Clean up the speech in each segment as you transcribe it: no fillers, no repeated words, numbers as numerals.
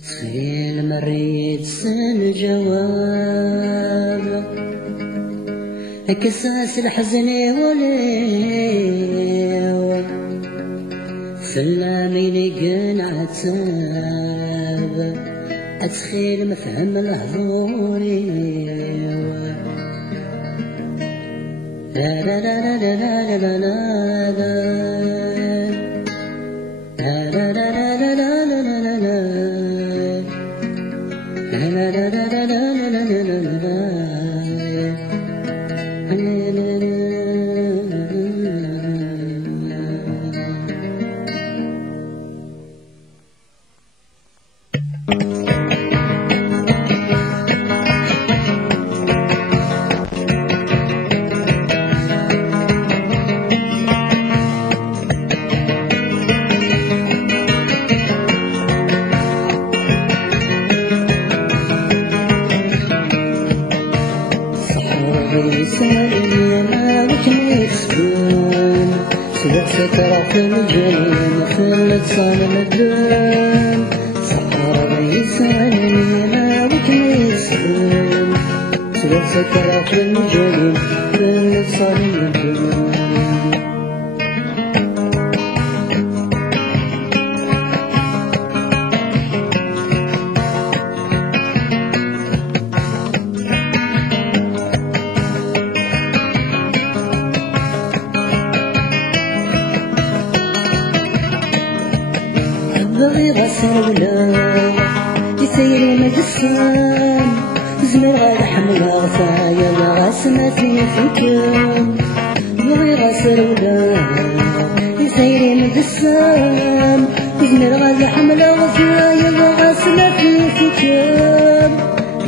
تخيل مريت سن جواب كساس الحزن وليو سلامي لقن عتاب أتخيل مفهم الهضوري لا لا لا لا لا لا لا سكرة في الجنين خلت صالم الدم صحاري يسألني وك يسأل سكرة في الجنين خلت صالم الدم بغي غسولا يسيري مدسان زمر غاد حمل غفايا غاسنا في فكام بغي غسولا يسيري مدسان زمر غاد حمل غفايا غاسنا في فكام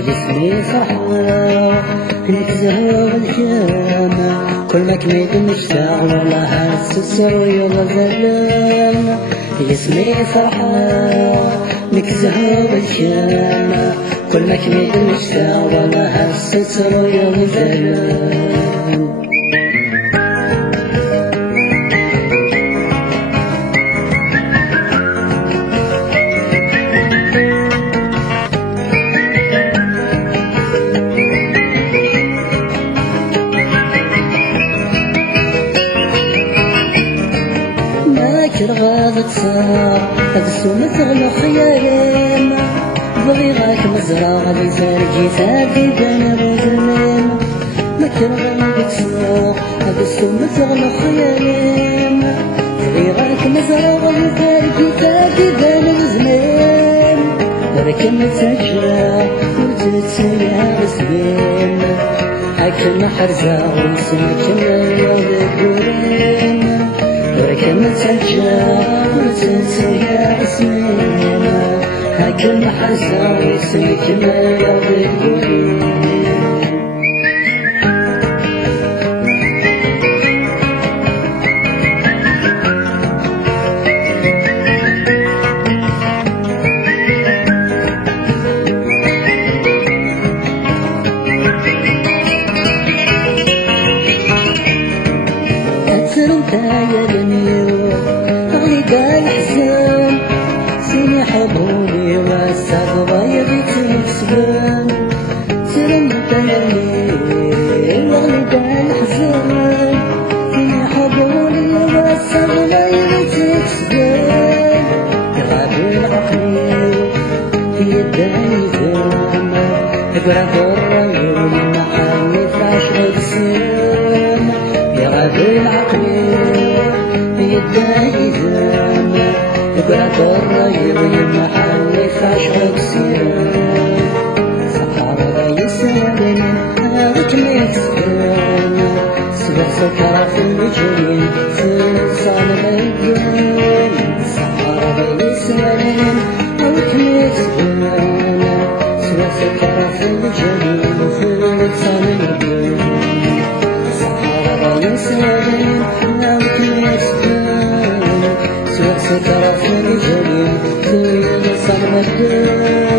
جسمي فرحة كنت زهور الجامع كل ما كنت مشتاق ولا حاسس السروي ولا ظلام جسمي فرحة لك زهور الجامع كل ما كنت مشتاق ولا حسيت رؤيا وزلام غاضت صار أدسو مثل خيام بغي غاك مزرعة غادي زارجي ثابي بين الظلام ما كرغبت صار أدسو مثل خيام بغي غاك مزرعة غادي زارجي ثابي بين الظلام ولكن متسجع وتتسمع بسلام حكم حرزة ونسمك اليوم الدوران ولكن متسجع وتنسى اسمنا هاكل حزة ويسمك ما يرضي قال حسام سيني حضوري والسغبة يبيت السبان سلم تاني اللي قال حسام سيني حضوري والسغبة يبيت السبان يغادر العقل في يداني زمان اقرا بالريون محامي في 10 سنين يغادر العقل في يداني قرأت الريض يمحلي في 10 سنين صحارى يسألني هاك ميتسكن سبق سكرة في الجنين في صالم الدين صحارى يسألني هاك ميتسكن سبق سكرة في الجنين في صالم الدين صحارى يسألني هاك ميتسكن سكرة في الجنين Sarmadı